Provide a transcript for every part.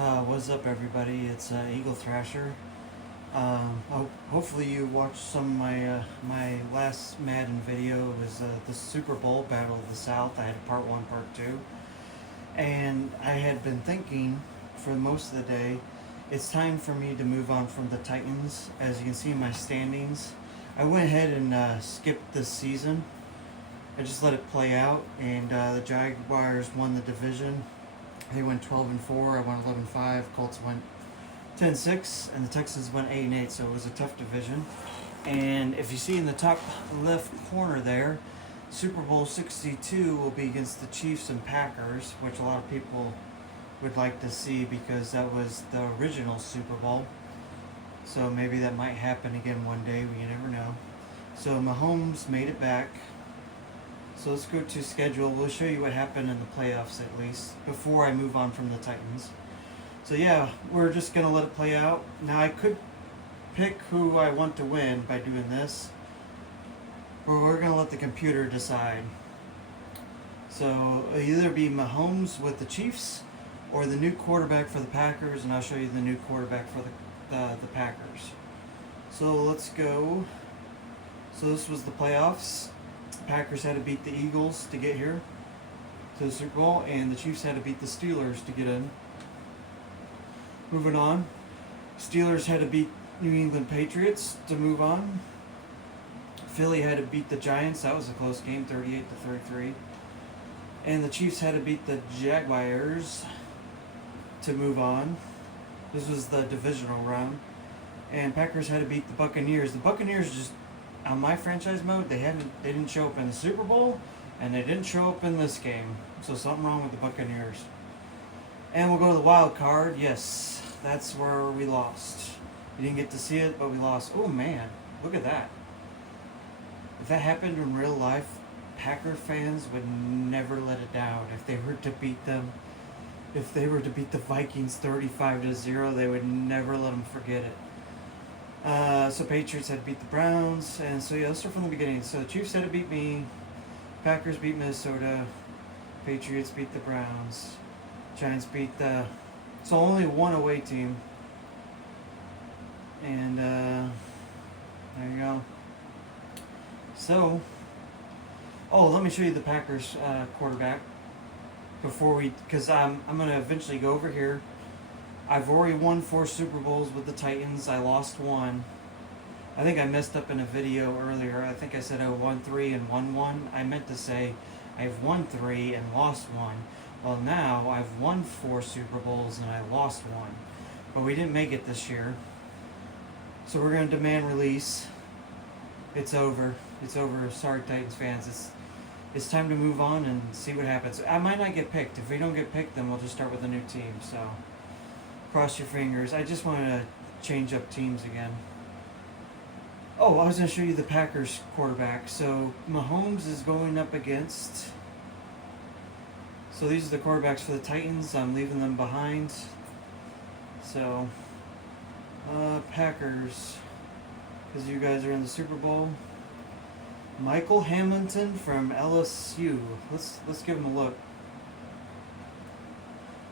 What's up, everybody? It's Eagle Thrasher. Hopefully you watched some of my last Madden video. It was the Super Bowl Battle of the South. I had part one, part two, and I had been thinking for most of the day, it's time for me to move on from the Titans. As you can see in my standings, I went ahead and skipped this season. I just let it play out, and the Jaguars won the division. They went 12-4. I went 11-5. Colts went 10-6, and the Texans went 8-8. So it was a tough division. And if you see in the top left corner there, Super Bowl 62 will be against the Chiefs and Packers, which a lot of people would like to see because that was the original Super Bowl. So maybe that might happen again one day. You never know. So Mahomes made it back. So let's go to schedule. We'll show you what happened in the playoffs at least before I move on from the Titans. So yeah, we're just going to let it play out. Now I could pick who I want to win by doing this, but we're going to let the computer decide. So it'll either be Mahomes with the Chiefs or the new quarterback for the Packers, and I'll show you the new quarterback for the Packers. So let's go. So this was the playoffs. Packers had to beat the Eagles to get here to the Super Bowl, and the Chiefs had to beat the Steelers to get in. Moving on, Steelers had to beat New England Patriots to move on. Philly had to beat the Giants. That was a close game, 38-33. And the Chiefs had to beat the Jaguars to move on. This was the divisional round. And Packers had to beat the Buccaneers. The Buccaneers just, on my franchise mode, they didn't show up in the Super Bowl, and they didn't show up in this game. So something wrong with the Buccaneers. And we'll go to the wild card. Yes, that's where we lost. You didn't get to see it, but we lost. Oh man, look at that. If that happened in real life, Packer fans would never let it down. If they were to beat them, if they were to beat the Vikings 35-0, they would never let them forget it. So Patriots had to beat the Browns, and so yeah, let's start from the beginning. So Chiefs had to beat me, Packers beat Minnesota, Patriots beat the Browns, Giants beat the, so only one away team, and there you go. So, let me show you the Packers quarterback before because I'm gonna eventually go over here. I've already won 4 Super Bowls with the Titans. I lost 1. I think I messed up in a video earlier. I think I said I won 3 and won 1. I meant to say I've won 3 and lost 1. Well, now I've won 4 Super Bowls and I lost 1. But we didn't make it this year. So we're going to demand release. It's over. It's over. Sorry, Titans fans. It's time to move on and see what happens. I might not get picked. If we don't get picked, then we'll just start with a new team. So cross your fingers. I just wanted to change up teams again. Oh, I was going to show you the Packers quarterback. So Mahomes is going up against. So these are the quarterbacks for the Titans. I'm leaving them behind. So Packers, because you guys are in the Super Bowl. Michael Hamilton from LSU. Let's give him a look.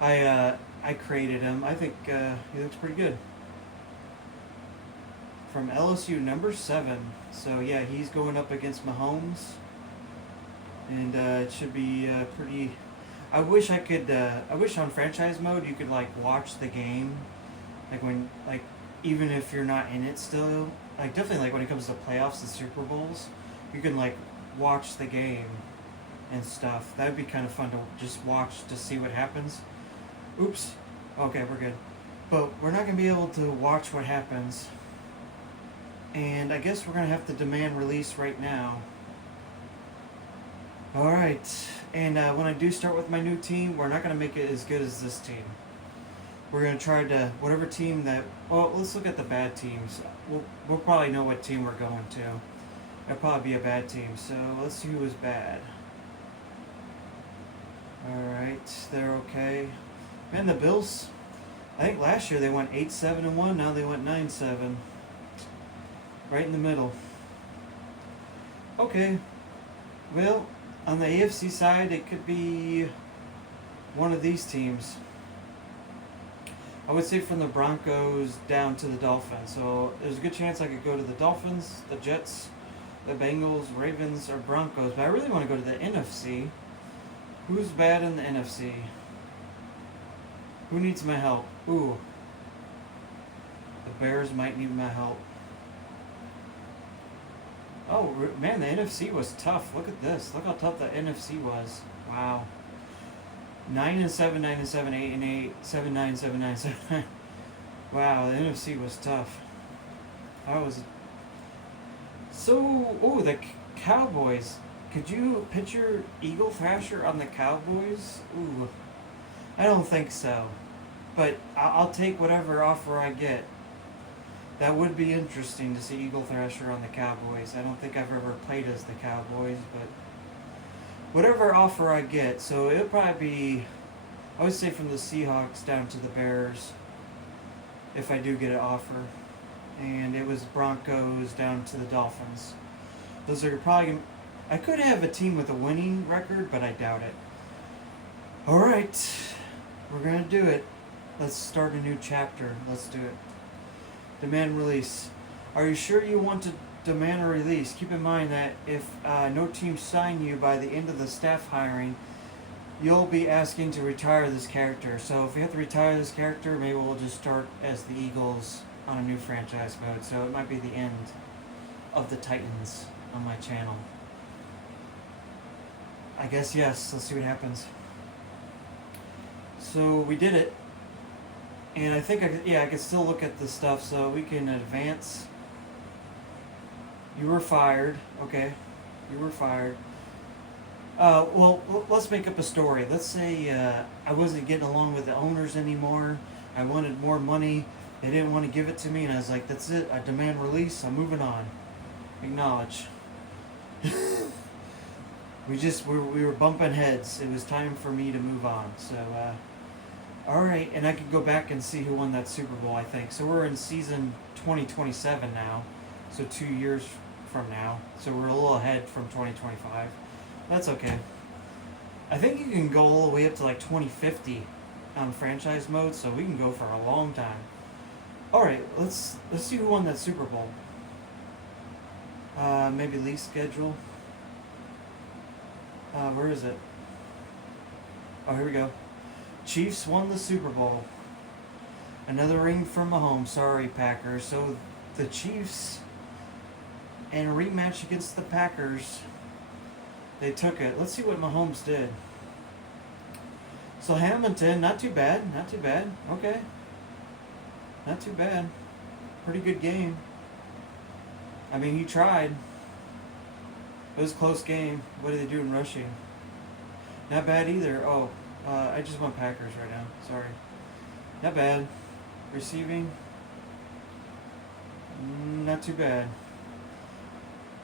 I created him. I think he looks pretty good. From LSU, number 7. So yeah, he's going up against Mahomes, and it should be pretty. I wish I could. I wish on franchise mode you could like watch the game, like even if you're not in it still. Like definitely like when it comes to playoffs and Super Bowls, you can like watch the game and stuff. That'd be kind of fun to just watch to see what happens. Oops. Okay, we're good. But we're not going to be able to watch what happens. And I guess we're going to have to demand release right now. Alright. And when I do start with my new team, we're not going to make it as good as this team. We're going to try to, whatever team that, well, let's look at the bad teams. We'll probably know what team we're going to. It'll probably be a bad team. So let's see who is bad. Alright, they're okay. Man, the Bills, I think last year they went 8-7-1. Now they went 9-7. Right in the middle. Okay. Well, on the AFC side, it could be one of these teams. I would say from the Broncos down to the Dolphins. So there's a good chance I could go to the Dolphins, the Jets, the Bengals, Ravens, or Broncos. But I really want to go to the NFC. Who's bad in the NFC? Who needs my help? Ooh. The Bears might need my help. Oh, man, the NFC was tough. Look at this. Look how tough the NFC was. Wow. 9-7, 9-7, 8-8, 7-9, 7-9, 7-9. Wow, the NFC was tough. That was so. Oh, the Cowboys. Could you picture Eagle Thrasher on the Cowboys? Ooh, I don't think so. But I'll take whatever offer I get. That would be interesting to see Eagle Thrasher on the Cowboys. I don't think I've ever played as the Cowboys, but whatever offer I get. So it'll probably be, I would say, from the Seahawks down to the Bears, if I do get an offer. And it was Broncos down to the Dolphins. Those are probably, I could have a team with a winning record, but I doubt it. Alright, we're going to do it. Let's start a new chapter. Let's do it. Demand release. Are you sure you want to demand a release? Keep in mind that if no teams sign you by the end of the staff hiring, you'll be asking to retire this character. So if you have to retire this character, maybe we'll just start as the Eagles on a new franchise mode. So it might be the end of the Titans on my channel. I guess yes. Let's see what happens. So we did it. And I think I could still look at the stuff, so we can advance. You were fired. Okay. You were fired. Well, let's make up a story. Let's say I wasn't getting along with the owners anymore. I wanted more money. They didn't want to give it to me, and I was like, that's it. I demand release. I'm moving on. Acknowledge. We were bumping heads. It was time for me to move on. So, alright, and I could go back and see who won that Super Bowl, I think. So we're in season 2027 now. So 2 years from now. So we're a little ahead from 2025. That's okay. I think you can go all the way up to like 2050 on franchise mode, so we can go for a long time. Alright, let's see who won that Super Bowl. Maybe league schedule. Where is it? Oh, here we go. Chiefs won the Super Bowl. Another ring from Mahomes. Sorry, Packers. So the Chiefs, in a rematch against the Packers, they took it. Let's see what Mahomes did. So Hamilton, not too bad. Not too bad. Okay. Not too bad. Pretty good game. I mean, he tried. It was a close game. What did they do in rushing? Not bad either. Oh. I just want Packers right now. Sorry. Not bad. Receiving. Not too bad.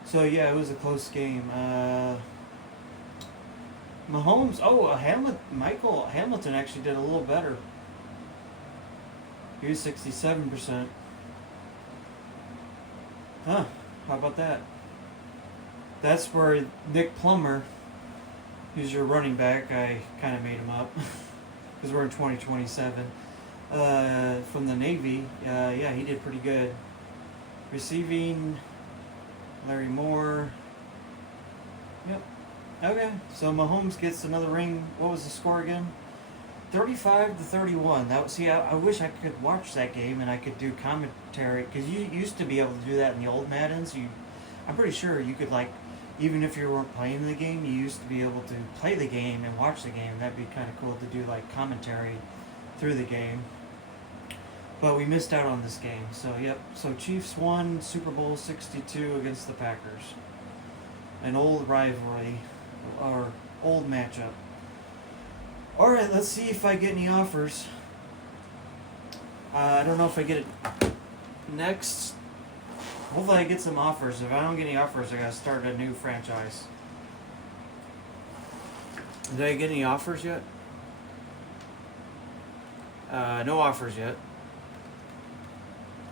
So, yeah, it was a close game. Mahomes. Oh, Michael Hamilton actually did a little better. He was 67%. Huh. How about that? That's where Nick Plummer, who's your running back, I kind of made him up because we're in 2027. From the Navy, yeah, he did pretty good. Receiving, Larry Moore. Yep. Okay, so Mahomes gets another ring. What was the score again? 35-31. That was, see, I wish I could watch that game and I could do commentary, because you used to be able to do that in the old Maddens. I'm pretty sure you could, like, even if you weren't playing the game, you used to be able to play the game and watch the game. That'd be kind of cool to do, like, commentary through the game. But we missed out on this game. So, yep. So, Chiefs won Super Bowl 62 against the Packers. An old rivalry, or old matchup. Alright, let's see if I get any offers. I don't know if I get it next. Hopefully I get some offers. If I don't get any offers, I gotta start a new franchise. Did I get any offers yet? No offers yet.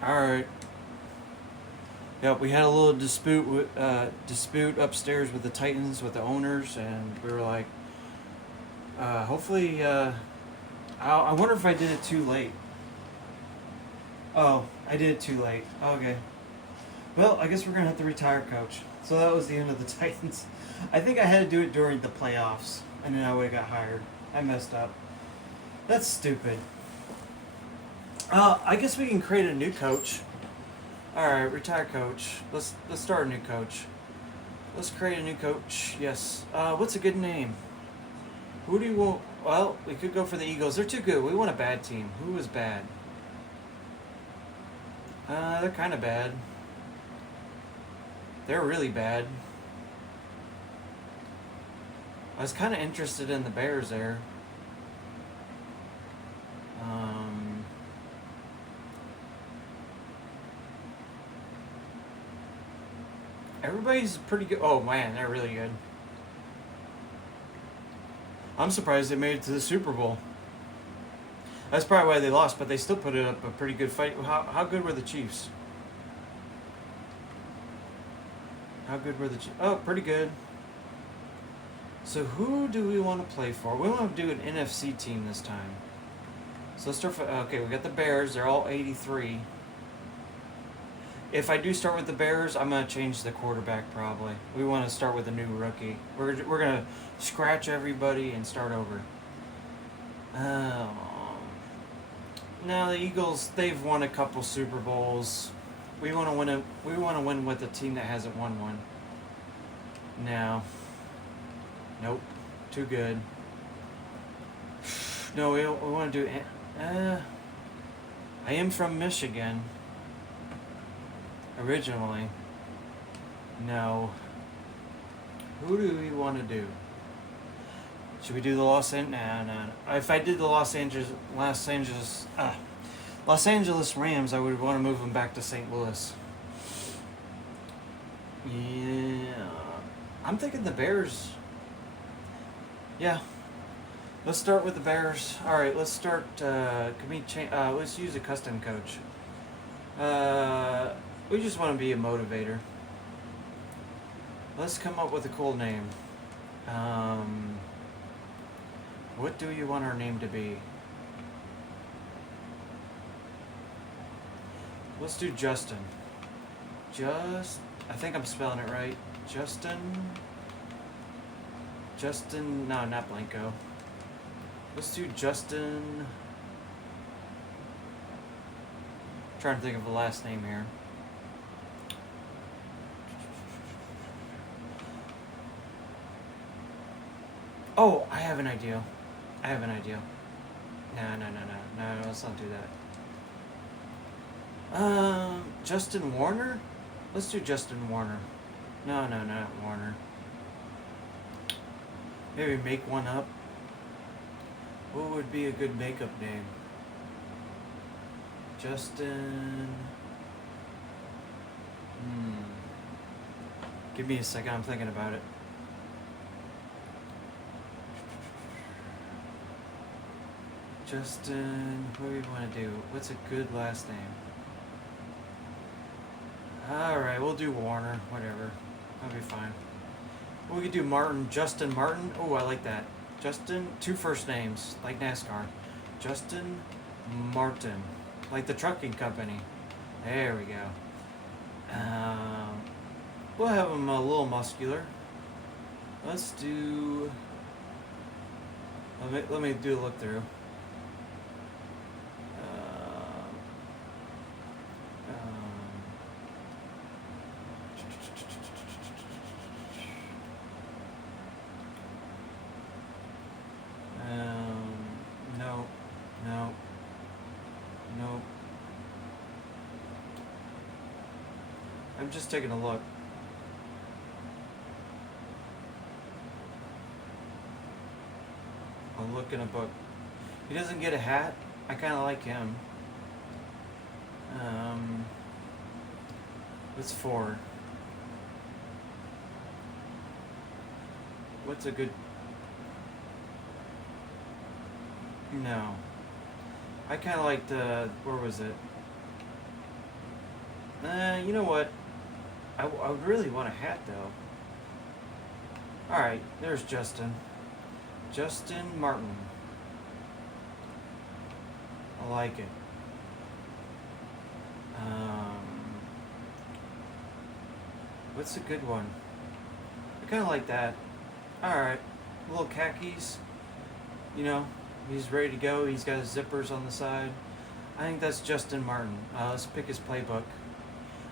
Alright. Yep, we had a little dispute upstairs with the Titans, with the owners, and we were like, hopefully, I wonder if I did it too late. Oh, I did it too late. Okay. Well, I guess we're gonna have to retire Coach. So that was the end of the Titans. I think I had to do it during the playoffs, and then I would have got hired. I messed up. That's stupid. I guess we can create a new coach. All right, retire Coach. Let's start a new coach. Let's create a new coach. Yes. What's a good name? Who do you want? Well, we could go for the Eagles. They're too good. We want a bad team. Who is bad? They're kind of bad. They're really bad. I was kind of interested in the Bears there. Everybody's pretty good. Oh man, they're really good. I'm surprised they made it to the Super Bowl. That's probably why they lost, but they still put it up a pretty good fight. How good were the Chiefs? How good were the Chiefs? Oh, pretty good. So who do we want to play for? We want to do an NFC team this time. So let's start. Okay, we got the Bears. They're all 83. If I do start with the Bears, I'm gonna change the quarterback probably. We want to start with a new rookie. We're gonna scratch everybody and start over. Now the Eagles, they've won a couple Super Bowls. We want to win. We want to win with a team that hasn't won one. No. Nope. Too good. No, we want to do. I am from Michigan. Originally. No. Who do we want to do? Should we do the Los Angeles? No. If I did the Los Angeles Rams, I would want to move them back to St. Louis. Yeah. I'm thinking the Bears. Yeah. Let's start with the Bears. All right. Let's start. Can we change? Let's use a custom coach. We just want to be a motivator. Let's come up with a cool name. What do you want our name to be? Let's do Justin. I think I'm spelling it right. Justin, no, not Blanco. Let's do Justin. Trying to think of the last name here. Oh, I have an idea. No, let's not do that. Justin Warner? Let's do Justin Warner. No, not Warner. Maybe make one up. What would be a good makeup name? Justin. Give me a second, I'm thinking about it. Justin, what do we want to do? What's a good last name? Alright, we'll do Warner, whatever. That'll be fine. We could do Martin, Justin Martin. Oh, I like that. Justin, 2 first names, like NASCAR. Justin Martin, like the trucking company. There we go. We'll have him a little muscular. Let's do. Let me do a look through. No. I'm just taking a look. I'll look in a book. He doesn't get a hat. I kind of like him. What's 4? What's a good... No. I kind of like the... Where was it? You know what? I would really want a hat, though. Alright, there's Justin. Justin Martin. I like it. What's a good one? I kind of like that. Alright, little khakis. You know, he's ready to go. He's got his zippers on the side. I think that's Justin Martin. Let's pick his playbook.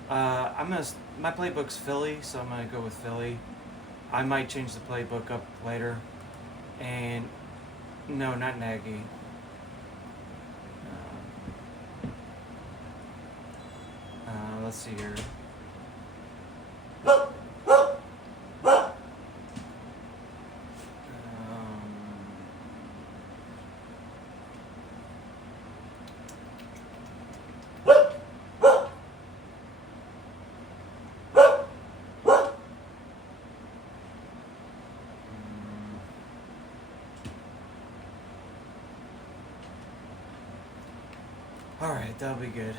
My playbook's Philly, so I'm gonna go with Philly. I might change the playbook up later. And no, not Nagy. Let's see here. Alright, that'll be good.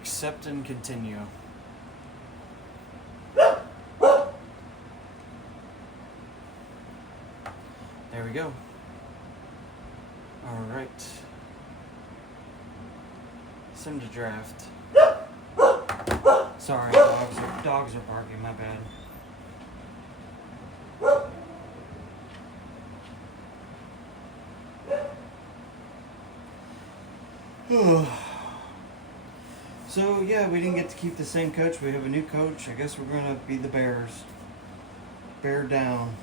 Accept and continue. There we go. Alright. Send to draft. Sorry, dogs are barking, my bad. So yeah, we didn't get to keep the same coach. We have a new coach. I guess we're gonna be the Bears. Bear down.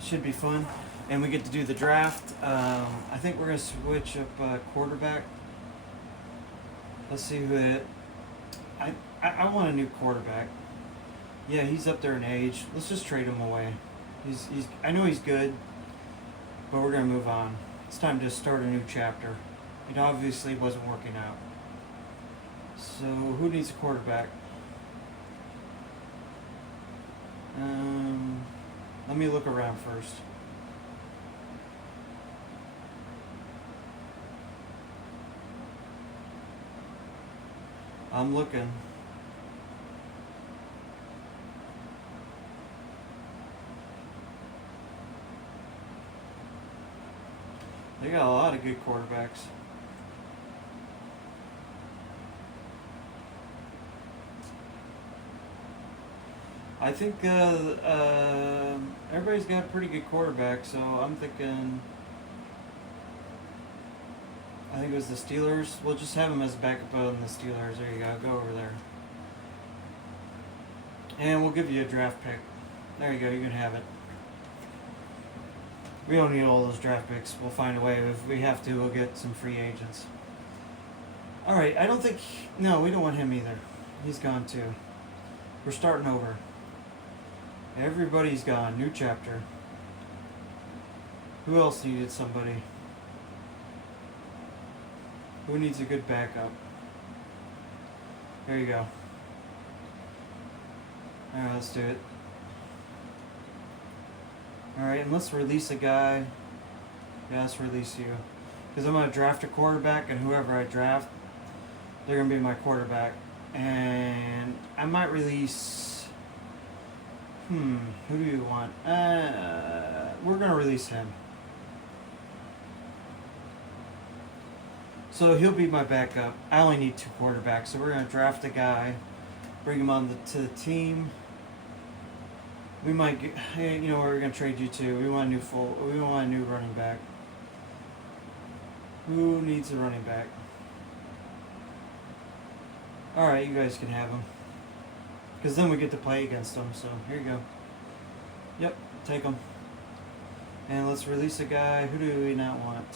Should be fun, and we get to do the draft. I think we're gonna switch up quarterback. Let's see who it. I want a new quarterback. Yeah, he's up there in age. Let's just trade him away. He's I know he's good, but we're gonna move on. It's time to start a new chapter. It obviously wasn't working out. So who needs a quarterback? Let me look around first. I'm looking. They got a lot of good quarterbacks. I think everybody's got a pretty good quarterback, so I'm thinking. I think it was the Steelers. We'll just have him as backup on the Steelers. There you go. Go over there. And we'll give you a draft pick. There you go. You can have it. We don't need all those draft picks. We'll find a way. If we have to, we'll get some free agents. Alright, I don't think. No, we don't want him either. He's gone too. We're starting over. Everybody's gone. New chapter. Who else needed somebody? Who needs a good backup? There you go. Alright, let's do it. Alright, and let's release a guy. Yeah, let's release you. Because I'm going to draft a quarterback, and whoever I draft, they're going to be my quarterback. And I might release... who do you want? We're going to release him. So he'll be my backup. I only need 2 quarterbacks, so we're going to draft a guy, bring him on to the team. We might get, hey, you know what, we're going to trade you to. We want a new running back. Who needs a running back? Alright, you guys can have him. Because then we get to play against them, so here you go. Yep, take him. And let's release a guy. Who do we not want?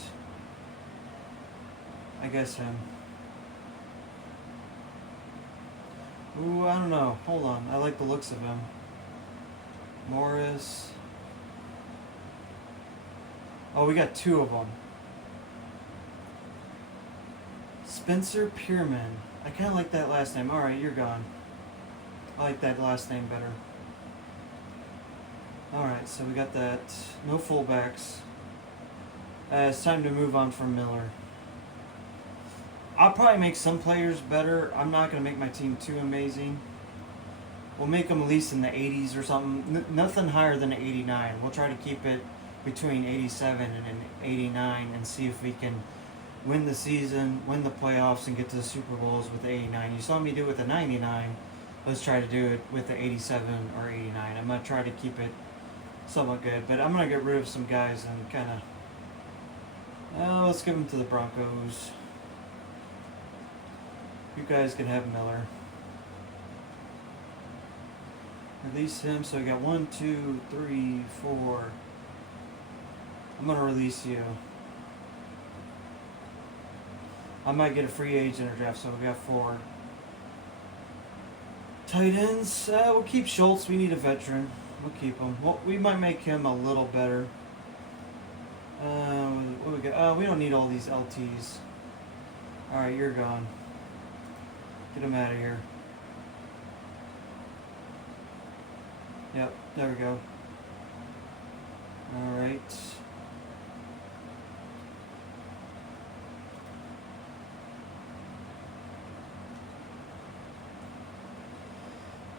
I guess him. Ooh, I don't know. Hold on. I like the looks of him. Morris. Oh, we got 2 of them. Spencer Pierman. I kind of like that last name. Alright, you're gone. I like that last name better. Alright, so we got that. No fullbacks. It's time to move on from Miller. I'll probably make some players better. I'm not going to make my team too amazing. We'll make them at least in the 80s or something. Nothing higher than an 89. We'll try to keep it between 87 and an 89 and see if we can win the season, win the playoffs, and get to the Super Bowls with the 89. You saw me do it with the 99. Let's try to do it with the 87 or 89. I'm going to try to keep it somewhat good, but I'm going to get rid of some guys and kind of, let's give them to the Broncos. You guys can have Miller. Release him, so we got 1, 2, 3, 4. I'm going to release you. I might get a free agent or draft, so we got 4. Tight ends, we'll keep Schultz. We need a veteran. We'll keep him. Well, we might make him a little better. What we got? We don't need all these LTs. Alright, you're gone. Get him out of here. Yep, there we go. Alright.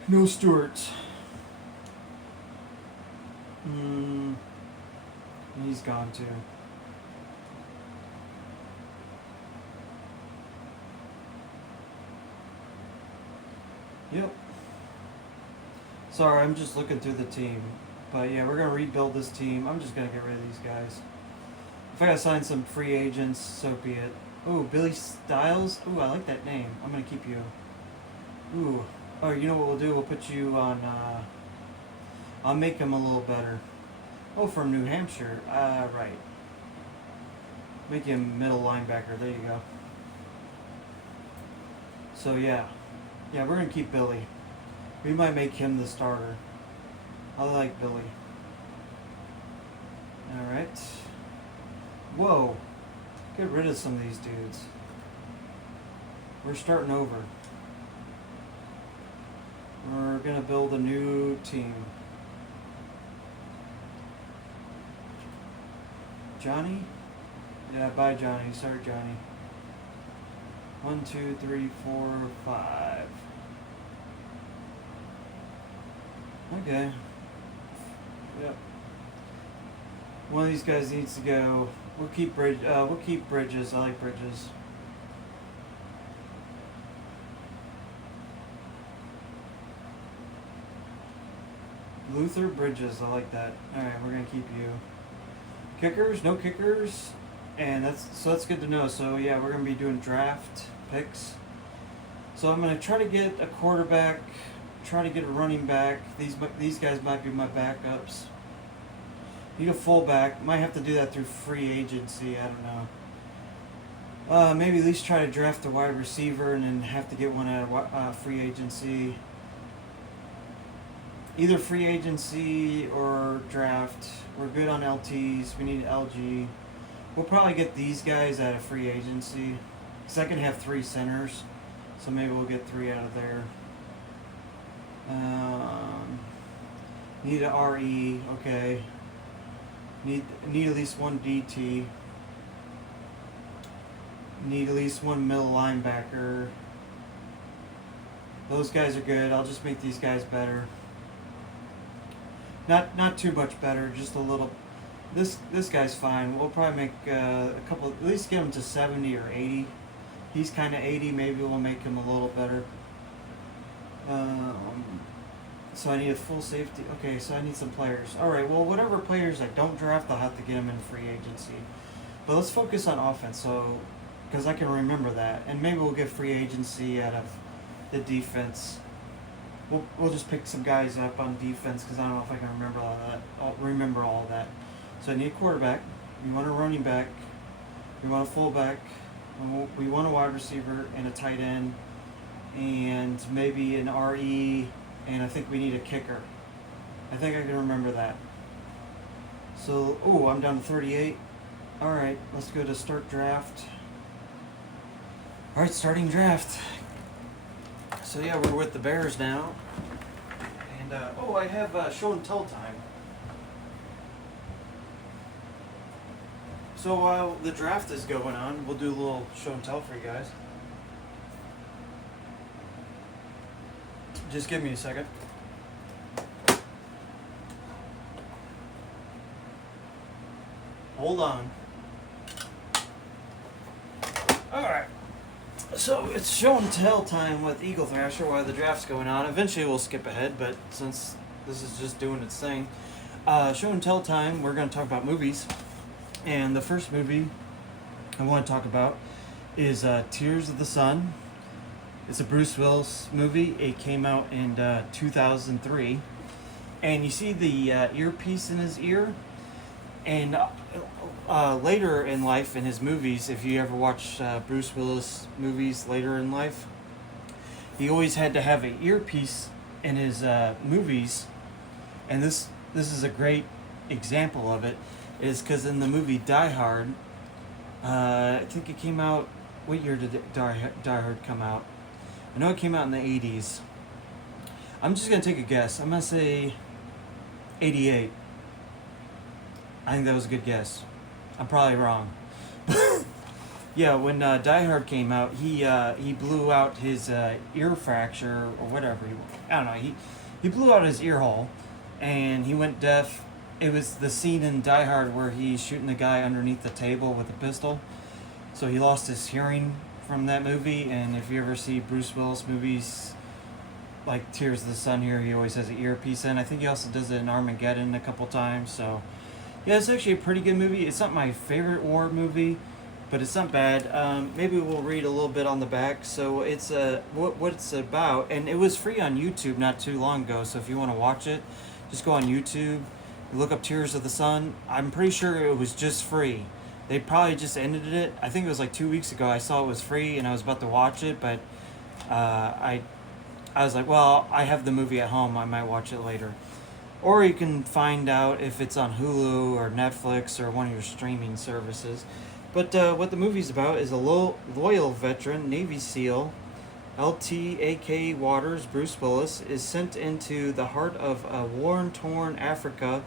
No Stewart. He's gone too. Yep. Sorry, I'm just looking through the team. But yeah, we're going to rebuild this team. I'm just going to get rid of these guys. If I got to sign some free agents, so be it. Ooh, Billy Styles. Ooh, I like that name. I'm going to keep you. Ooh. Oh, you know what we'll do? We'll put you on, I'll make him a little better. Oh, from New Hampshire. Right. Make him middle linebacker. There you go. So, yeah. Yeah, we're going to keep Billy. We might make him the starter. I like Billy. Alright. Whoa. Get rid of some of these dudes. We're starting over. We're going to build a new team. Johnny? Yeah, bye Johnny. Sorry, Johnny. 1, 2, 3, 4, 5. Okay. Yep. One of these guys needs to go. We'll keep Bridges. I like Bridges. Luther Bridges. I like that. All right, we're gonna keep you. Kickers, no kickers, and that's good to know. So yeah, we're gonna be doing draft picks. So I'm gonna try to get a quarterback. Try to get a running back. These guys might be my backups. Need a fullback. Might have to do that through free agency. I don't know. Maybe at least try to draft a wide receiver and then have to get one out of free agency. Either free agency or draft. We're good on LTs. We need LG. We'll probably get these guys out of free agency. Because I can have 3 centers. So maybe we'll get 3 out of there. Need a RE, okay. Need at least 1 DT. Need at least 1 middle linebacker. Those guys are good. I'll just make these guys better. Not too much better, just a little. This guy's fine. We'll probably make a couple. At least get him to 70 or 80. He's kind of 80. Maybe we'll make him a little better. So I need a full safety. Okay, so I need some players. All right. Well, whatever players I don't draft, I'll have to get them in free agency. But let's focus on offense, so because I can remember that, and maybe we'll get free agency out of the defense. We'll just pick some guys up on defense because I don't know if I can remember all that. I'll remember all of that. So I need a quarterback. We want a running back. We want a fullback. We want a wide receiver and a tight end, and maybe an RE. And I think we need a kicker. I think I can remember that. So, I'm down to 38. All right, let's go to start draft. All right, starting draft. So yeah, we're with the Bears now. And I have show and tell time. So while the draft is going on, we'll do a little show and tell for you guys. Just give me a second. Hold on. Alright. So it's show and tell time with Eagle Thrasher while the draft's going on. Eventually we'll skip ahead, but since this is just doing its thing, show and tell time, we're going to talk about movies. And the first movie I want to talk about is Tears of the Sun. It's a Bruce Willis movie. It came out in 2003. And you see the earpiece in his ear. And later in life, in his movies, if you ever watch Bruce Willis movies later in life, he always had to have an earpiece in his movies. And this is a great example of it, is because in the movie Die Hard, I think it came out, what year did Die Hard come out? I know it came out in the 80s. I'm just going to take a guess. I'm going to say 88. I think that was a good guess. I'm probably wrong. Yeah, when Die Hard came out, he blew out his ear fracture or whatever. I don't know. He blew out his ear hole, and he went deaf. It was the scene in Die Hard where he's shooting the guy underneath the table with a pistol. So he lost his hearing from that movie. And if you ever see Bruce Willis movies like Tears of the Sun here, he always has an earpiece in. I think he also does it in Armageddon a couple times. So yeah, it's actually a pretty good movie. It's not my favorite war movie, but it's not bad. Maybe we'll read a little bit on the back. So it's what it's about, and it was free on YouTube not too long ago. So if you want to watch it, just go on YouTube, look up Tears of the Sun. I'm pretty sure it was just free. They probably just ended it. I think it was like 2 weeks ago. I saw it was free, and I was about to watch it, but I was like, well, I have the movie at home. I might watch it later. Or you can find out if it's on Hulu or Netflix or one of your streaming services. But what the movie's about is a loyal veteran, Navy SEAL, LTAK Waters, Bruce Willis, is sent into the heart of a war-torn Africa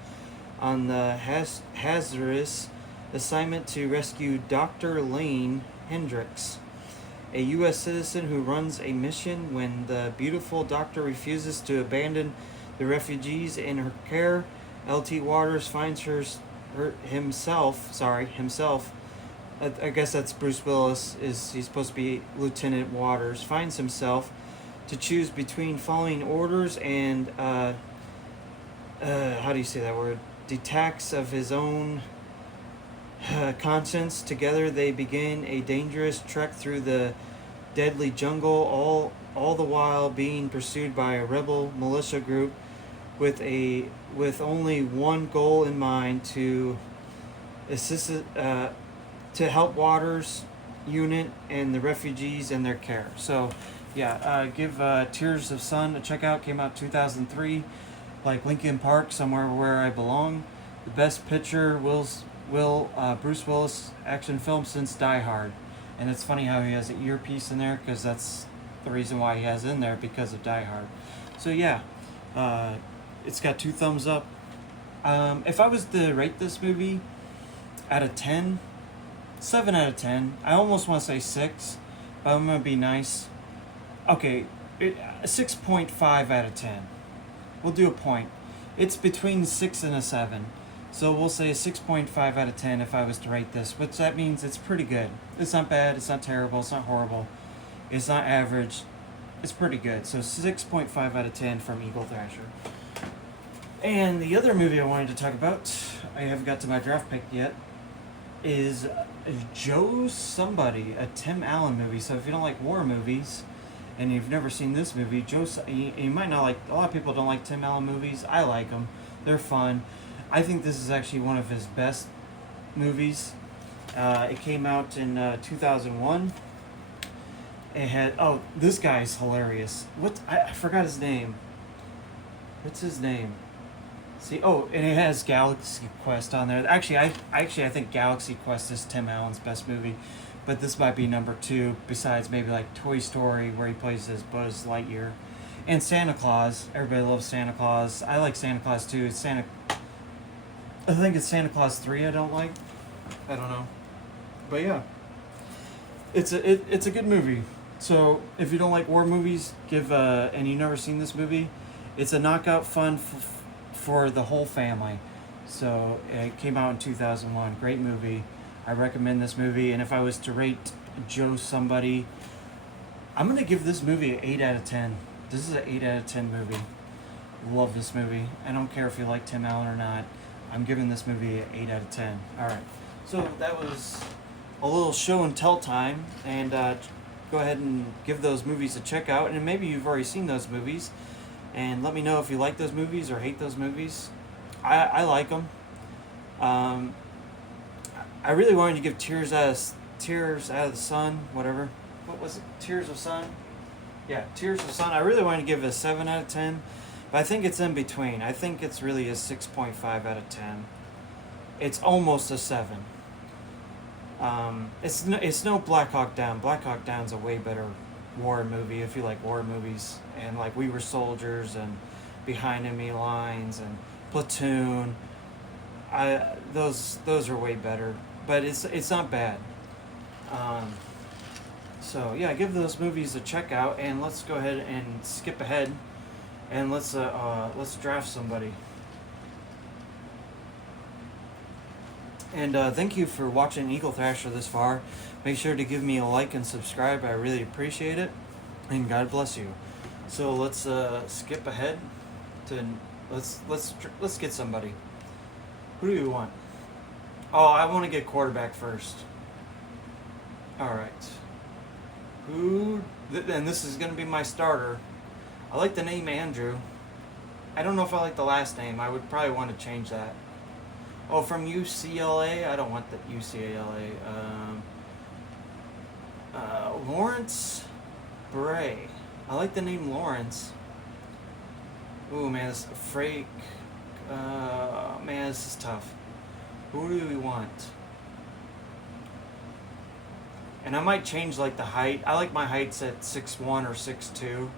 on the hazardous assignment to rescue Dr. Lane Hendricks, a U.S. citizen who runs a mission. When the beautiful doctor refuses to abandon the refugees in her care, LT Waters finds himself. I guess that's Bruce Willis. He's supposed to be Lieutenant Waters. Finds himself to choose between following orders and how do you say that word? Detacks of his own conscience. Together they begin a dangerous trek through the deadly jungle, all the while being pursued by a rebel militia group with only one goal in mind: to assist to help Waters' unit and the refugees in their care. So yeah, give Tears of Sun a check out. Came out 2003, like Linkin Park, Somewhere Where I Belong. The best picture Bruce Willis action film since Die Hard. And it's funny how he has an earpiece in there, because that's the reason why he has it in there, because of Die Hard. So yeah, it's got 2 thumbs up. If I was to rate this movie out of 10, 7 out of 10. I almost want to say 6, but I'm going to be nice. Okay, 6.5 out of 10. We'll do a point. It's between 6 and a 7. So we'll say a 6.5 out of 10 if I was to rate this, which that means it's pretty good. It's not bad, it's not terrible, it's not horrible, it's not average. It's pretty good. So 6.5 out of 10 from Eagle Thrasher. And the other movie I wanted to talk about, I haven't got to my draft pick yet, is Joe Somebody, a Tim Allen movie. So if you don't like war movies and you've never seen this movie, you might not like, a lot of people don't like Tim Allen movies. I like them. They're fun. I think this is actually one of his best movies. It came out in 2001. It had, this guy's hilarious. I forgot his name. What's his name? See, and it has Galaxy Quest on there. Actually, I think Galaxy Quest is Tim Allen's best movie, but this might be number 2, besides maybe like Toy Story, where he plays as Buzz Lightyear, and Santa Claus. Everybody loves Santa Claus. I like Santa Claus too. I think it's Santa Claus 3 I don't like. I don't know, but yeah, it's a good movie. So if you don't like war movies, and you've never seen this movie, it's a knockout fun for the whole family. So it came out in 2001. Great movie. I recommend this movie, and if I was to rate Joe somebody, I'm gonna give this movie an 8 out of 10. This is an 8 out of 10 movie. Love this movie. I don't care if you like Tim Allen or not. I'm giving this movie an 8 out of 10. All right. So that was a little show and tell time, and go ahead and give those movies a check out. And maybe you've already seen those movies, and let me know if you like those movies or hate those movies. I like them. I really wanted to give Tears Out of the Sun, whatever. What was it? Tears of Sun? Yeah, Tears of Sun. I really wanted to give it a 7 out of 10, but I think it's in between. I think it's really a 6.5 out of 10. It's almost a 7. It's no Black Hawk Down. Black Hawk Down's a way better war movie if you like war movies, and like We Were Soldiers and Behind Enemy Lines and Platoon. Those are way better, but it's not bad. So yeah, give those movies a check out, and let's go ahead and skip ahead, and let's draft somebody. And thank you for watching Eagle Thrasher this far. Make sure to give me a like and subscribe. I really appreciate it, and God bless you. So let's skip ahead to let's get somebody. Who do you want? Oh, I want to get quarterback first. All right. And this is going to be my starter. I like the name Andrew. I don't know if I like the last name. I would probably want to change that. Oh, from UCLA? I don't want the UCLA. Lawrence Bray. I like the name Lawrence. Ooh, man, this Frake. Man, this is tough. Who do we want? And I might change like the height. I like my heights at 6'1" or 6'2".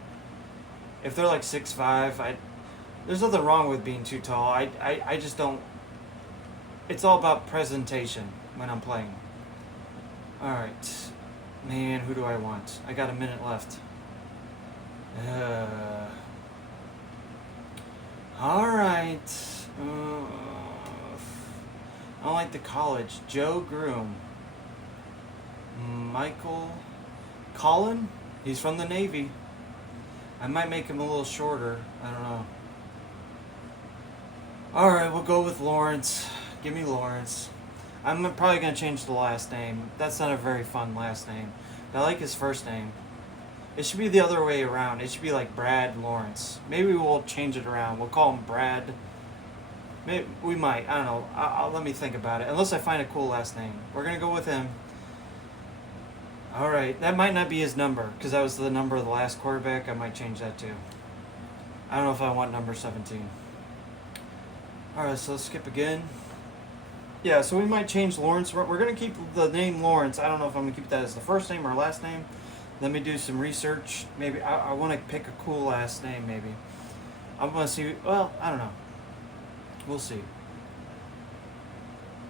If they're like 6'5", there's nothing wrong with being too tall. I just don't. It's all about presentation when I'm playing. All right, man. Who do I want? I got a minute left. All right. I don't like the college. Joe Groom. Michael Collin? He's from the Navy. I might make him a little shorter. I don't know. Alright, we'll go with Lawrence. Give me Lawrence. I'm probably going to change the last name. That's not a very fun last name. I like his first name. It should be the other way around. It should be like Brad Lawrence. Maybe we'll change it around. We'll call him Brad. Maybe we might. I don't know. I'll let me think about it. Unless I find a cool last name. We're going to go with him. Alright, that might not be his number, because that was the number of the last quarterback. I might change that too. I don't know if I want number 17. Alright, so let's skip again. Yeah, so we might change Lawrence. We're going to keep the name Lawrence. I don't know if I'm going to keep that as the first name or last name. Let me do some research. Maybe I want to pick a cool last name, maybe. I'm going to see. Well, I don't know. We'll see.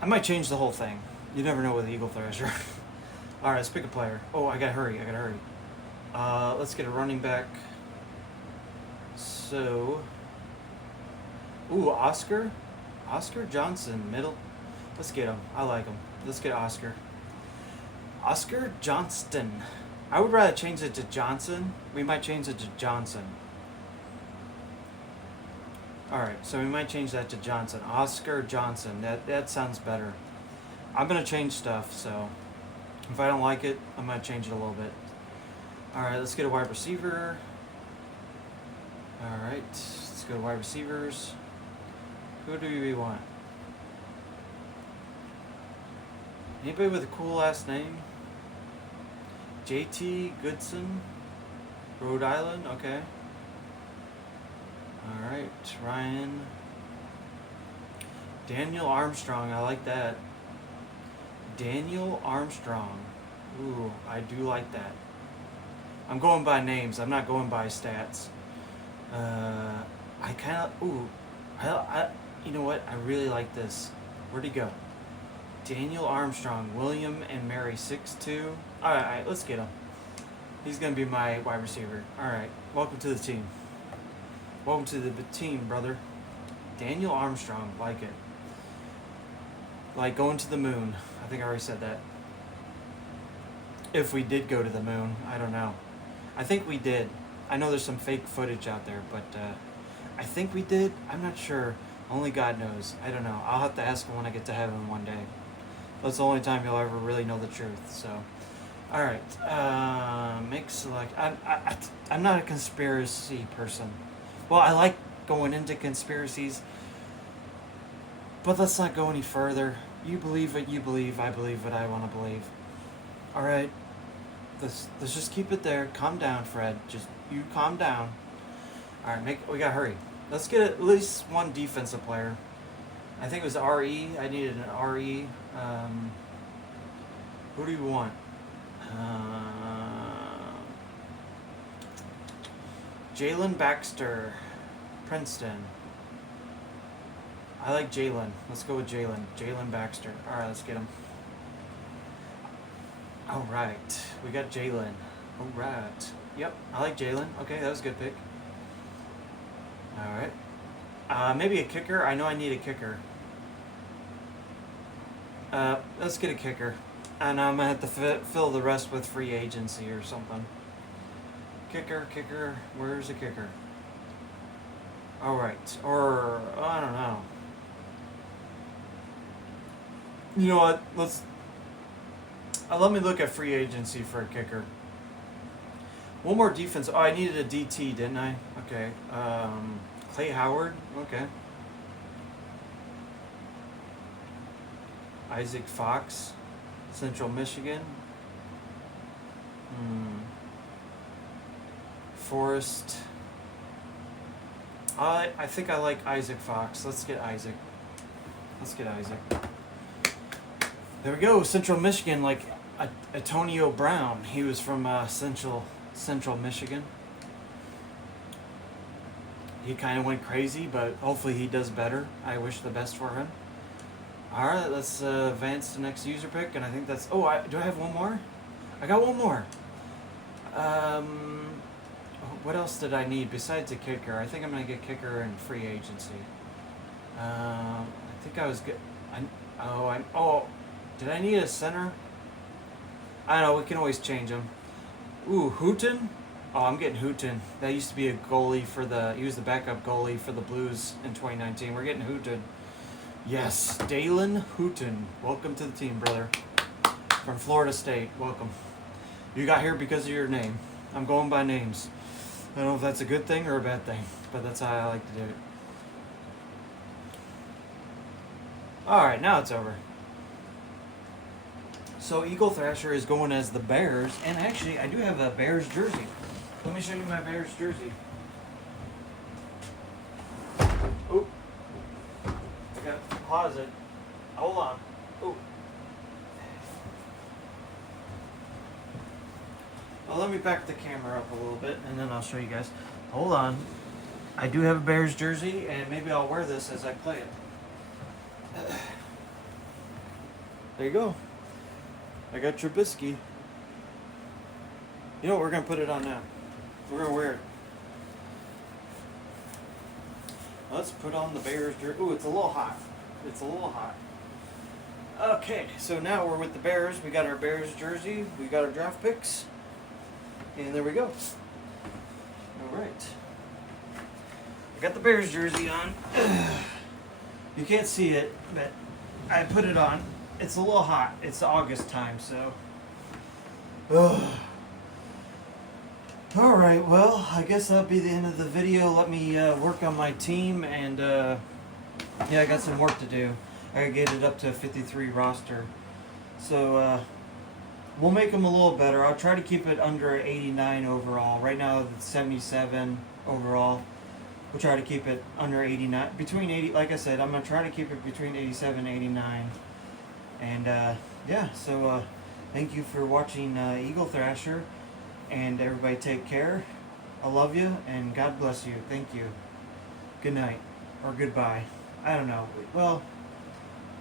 I might change the whole thing. You never know with Eagle Thrasher. Alright, let's pick a player. Oh, I gotta hurry. Let's get a running back. So, ooh, Oscar Johnson, middle. Let's get him. I like him. Let's get Oscar Johnston. I would rather change it to Johnson. We might change it to Johnson. Alright, so we might change that to Johnson. Oscar Johnson. That sounds better. I'm gonna change stuff, so if I don't like it, I might change it a little bit. Alright, let's get a wide receiver. Alright, let's go to wide receivers. Who do we want? Anybody with a cool last name? JT Goodson? Rhode Island? Okay. Alright, Ryan. Daniel Armstrong, I like that. Daniel Armstrong. Ooh, I do like that. I'm going by names. I'm not going by stats. I kind of... Ooh. You know what? I really like this. Where'd he go? Daniel Armstrong. William and Mary 6'2". Alright, let's get him. He's going to be my wide receiver. Alright, welcome to the team. Welcome to the team, brother. Daniel Armstrong. Like it. Like going to the moon. I I think I already said that. If we did go to the moon, I don't know. I think we did. I know there's some fake footage out there, but I think we did. I'm not sure. Only God knows. I don't know. I'll have to ask him when I get to heaven one day. That's the only time you'll ever really know the truth. So, all right. Make select. I'm not a conspiracy person. Well, I like going into conspiracies, but let's not go any further. You believe what you believe. I believe what I want to believe. All right. Let's just keep it there. Calm down, Fred. Just you calm down. All right. We gotta hurry. Let's get at least one defensive player. I think it was RE. I needed an RE. Who do you want? Jalen Baxter, Princeton. I like Jalen. Let's go with Jalen. Jalen Baxter. All right, let's get him. All right, we got Jalen. All right. Yep, I like Jalen. Okay, that was a good pick. All right. Maybe a kicker. I know I need a kicker. Let's get a kicker. And I'm going to have to fill the rest with free agency or something. Kicker. Where's the kicker? All right. Or, I don't know. You know what? Let me look at free agency for a kicker. One more defense. Oh, I needed a DT, didn't I? Okay. Clay Howard. Okay. Isaac Fox, Central Michigan. Forrest. I think I like Isaac Fox. Let's get Isaac. There we go. Central Michigan, like Antonio Brown. He was from Central Michigan. He kind of went crazy, but hopefully he does better. I wish the best for him. All right, let's advance to the next user pick, and I think that's. Oh, do I have one more? I got one more. What else did I need besides a kicker? I think I'm gonna get kicker and free agency. I think I was good. Did I need a center? I don't know. We can always change them. Ooh, Hooten. Oh, I'm getting Hooten. That used to be a goalie he was the backup goalie for the Blues in 2019. We're getting Hooten. Yes, Dalen Hooten. Welcome to the team, brother. From Florida State. Welcome. You got here because of your name. I'm going by names. I don't know if that's a good thing or a bad thing, but that's how I like to do it. All right, now it's over. So Eagle Thrasher is going as the Bears, and actually I do have a Bears jersey. Let me show you my Bears jersey. Oh, I got a closet. Hold on. Oh. Well, let me back the camera up a little bit, and then I'll show you guys. Hold on. I do have a Bears jersey, and maybe I'll wear this as I play it. There you go. I got Trubisky. You know what? We're going to put it on now. We're going to wear it. Let's put on the Bears jersey. Ooh, it's a little hot. Okay, so now we're with the Bears. We got our Bears jersey. We got our draft picks. And there we go. All right. I got the Bears jersey on. You can't see it, but I put it on. It's a little hot. It's August time, so. All right, well, I guess that'll be the end of the video. Let me work on my team, and yeah, I got some work to do. I gotta get it up to a 53 roster. So we'll make them a little better. I'll try to keep it under 89 overall. Right now it's 77 overall. We'll try to keep it under 89, between 80. Like I said, I'm gonna try to keep it between 87 and 89. And yeah, so thank you for watching Eagle Thrasher, and everybody take care. I love you, and God bless you. Thank you. Good night, or goodbye. I don't know. Well,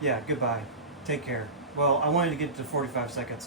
yeah, goodbye. Take care. Well, I wanted to get to 45 seconds.